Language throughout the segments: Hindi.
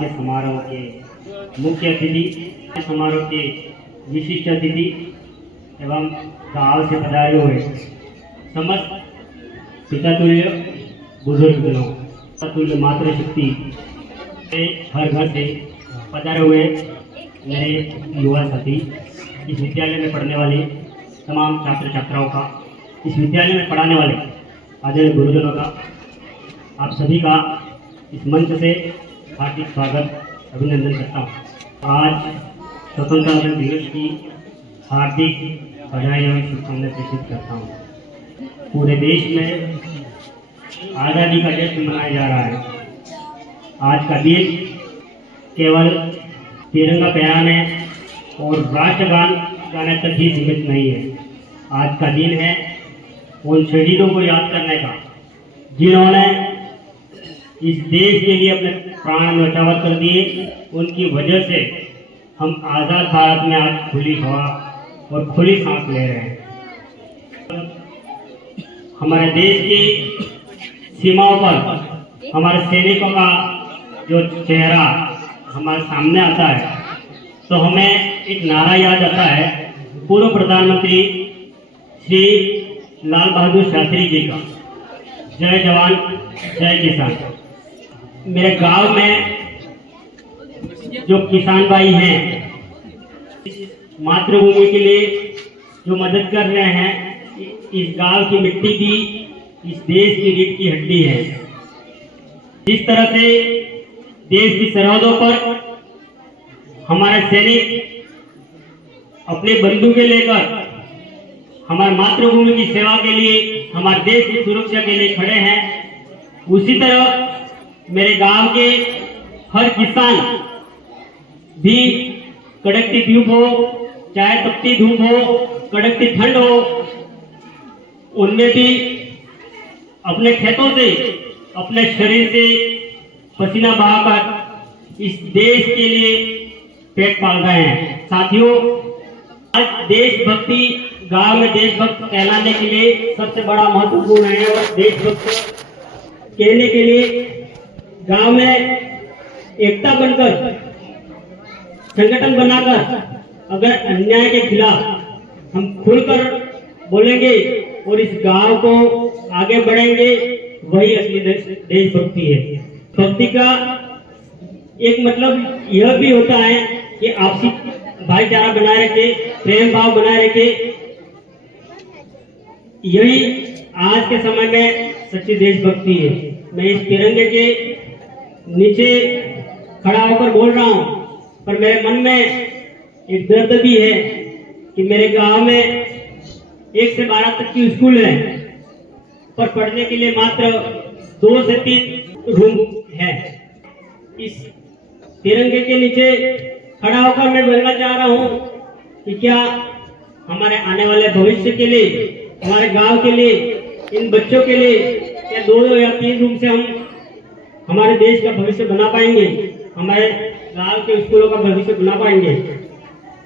के समारोह के मुख्य अतिथि, समारोह के विशिष्ट अतिथि एवं गांव से पधारे हुए समस्त पितातुल्य बुजुर्गजनों, पितातुल्य मातृशक्ति से हर घर से पधारे हुए मेरे युवा साथी, इस विद्यालय में पढ़ने वाले तमाम छात्र छात्राओं का, इस विद्यालय में पढ़ाने वाले आदरणीय गुरुजनों का, आप सभी का इस मंच से हार्दिक स्वागत अभिनंदन करता हूँ। आज स्वतंत्रता दिवस की हार्दिक बधाई एवं शुभकामनाएं प्रेषित करता हूँ। पूरे देश में आज़ादी का जश्न मनाया जा रहा है। आज का दिन केवल तिरंगा फहराने और राष्ट्रगान गाने तक ही सीमित नहीं है। आज का दिन है उन शहीदों को याद करने का जिन्होंने इस देश के लिए अपने प्राण न्यौछावर कर दिए। उनकी वजह से हम आज़ाद भारत में आज खुली हवा और खुली सांस ले रहे हैं। हमारे देश की सीमाओं पर हमारे सैनिकों का जो चेहरा हमारे सामने आता है तो हमें एक नारा याद आता है पूर्व प्रधानमंत्री श्री लाल बहादुर शास्त्री जी का, जय जवान जय किसान। मेरे गांव में जो किसान भाई हैं, मातृभूमि के लिए जो मदद कर रहे हैं, इस गांव की मिट्टी भी इस देश की रीढ़ की हड्डी है। जिस तरह से देश की सरहदों पर हमारे सैनिक अपने बंदूकें लेकर हमारे मातृभूमि की सेवा के लिए, हमारे देश की सुरक्षा के लिए खड़े हैं, उसी तरह मेरे गांव के हर किसान भी कड़कती धूप हो, चाहे तपती धूप हो, कड़कती ठंड हो, उनमें भी अपने खेतों से, अपने शरीर से पसीना बहाकर इस देश के लिए पेट पाल रहे हैं। साथियों, आज देशभक्ति, गांव में देशभक्त कहलाने के लिए सबसे बड़ा महत्वपूर्ण है और देशभक्त कहने के लिए गांव में एकता बनकर, संगठन बनाकर अगर अन्याय के खिलाफ हम खुलकर बोलेंगे और इस गांव को आगे बढ़ेंगे, वही असली देशभक्ति है। भक्ति का एक मतलब यह भी होता है कि आपसी भाईचारा बनाए रखे, प्रेम भाव बनाए रखे। यही आज के समय में सच्ची देशभक्ति है। मैं इस तिरंगे के नीचे खड़ा होकर बोल रहा हूँ, पर मेरे मन में एक दर्द भी है कि मेरे गांव में 1 से 12 तक की स्कूल है, पर पढ़ने के लिए मात्र 2 से 3 रूम है। इस तिरंगे के नीचे खड़ा होकर मैं बोलना चाह रहा हूँ कि क्या हमारे आने वाले भविष्य के लिए, हमारे गांव के लिए, इन बच्चों के लिए क्या 2 या 3 रूम से हम हमारे देश का भविष्य बना पाएंगे, हमारे गांव के स्कूलों का भविष्य बना पाएंगे।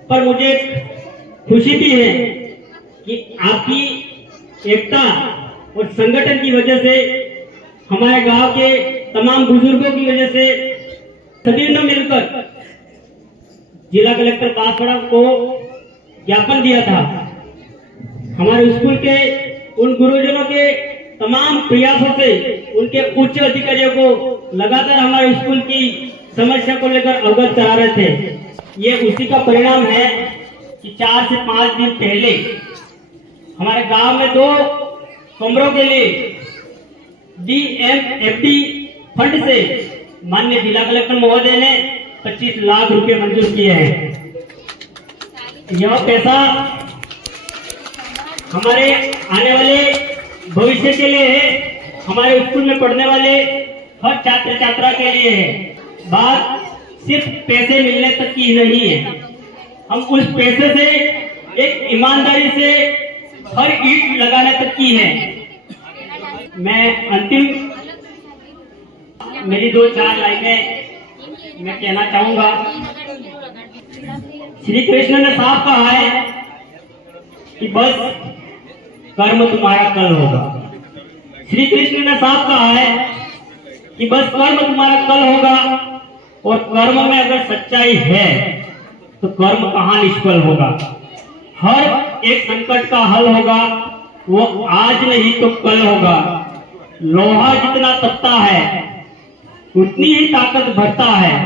पर मुझे खुशी भी है कि आपकी एकता और संगठन की वजह से, हमारे गांव के तमाम बुजुर्गों की वजह से सभी ने मिलकर जिला कलेक्टर बांसवाड़ा को ज्ञापन दिया था। हमारे स्कूल के उन गुरुजनों के तमाम प्रयासों से उनके उच्च अधिकारियों को लगातार हमारे स्कूल की समस्या को लेकर अवगत करा रहे थे। ये उसी का परिणाम है कि 4 से 5 दिन पहले हमारे गांव में 2 कमरों के लिए DMFT फंड से माननीय जिला कलेक्टर महोदय ने 25 लाख रुपए मंजूर किए हैं। यह पैसा हमारे आने वाले भविष्य के लिए है, हमारे स्कूल में पढ़ने वाले हर छात्र छात्रा के लिए है। बात सिर्फ पैसे मिलने तक की नहीं है, हम उस पैसे से एक ईमानदारी से हर ईंट लगाने तक की है। मैं अंतिम मेरी 2-4 लाइनें मैं कहना चाहूंगा। श्री कृष्ण ने साफ कहा है कि बस कर्म तुम्हारा कल होगा। श्री कृष्ण ने साफ कहा है कि बस कर्म तुम्हारा कल होगा, और कर्म में अगर सच्चाई है तो कर्म कहाँ निष्फल होगा। हर एक संकट का हल होगा, वो आज नहीं तो कल होगा। लोहा जितना तपता है उतनी ही ताकत भरता है,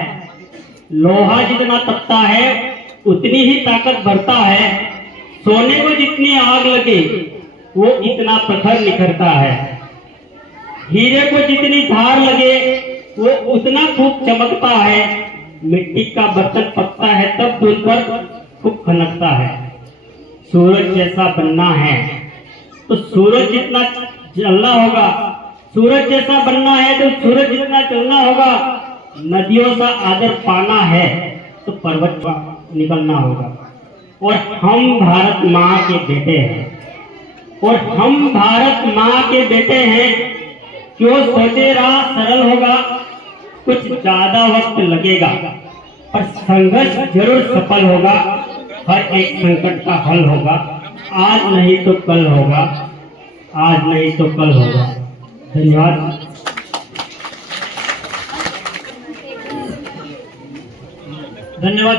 लोहा जितना तपता है उतनी ही ताकत भरता है। सोने को जितनी आग लगे वो इतना प्रखर निखरता है, हीरे को जितनी धार लगे वो उतना खूब चमकता है। मिट्टी का बर्तन पकता है तब धूल पर खूब खनकता है। सूरज जैसा बनना है तो सूरज जितना जलना होगा, सूरज जैसा बनना है तो सूरज जितना चलना होगा। नदियों सा आदर पाना है तो पर्वत पर निकलना होगा। और हम भारत माँ के बेटे हैं, और हम भारत माँ के बेटे हैं। क्यों सोचे राह सरल होगा, कुछ ज्यादा वक्त लगेगा पर संघर्ष जरूर सफल होगा। हर एक संकट का हल होगा, आज नहीं तो कल होगा, आज नहीं तो कल होगा। धन्यवाद। धन्यवाद।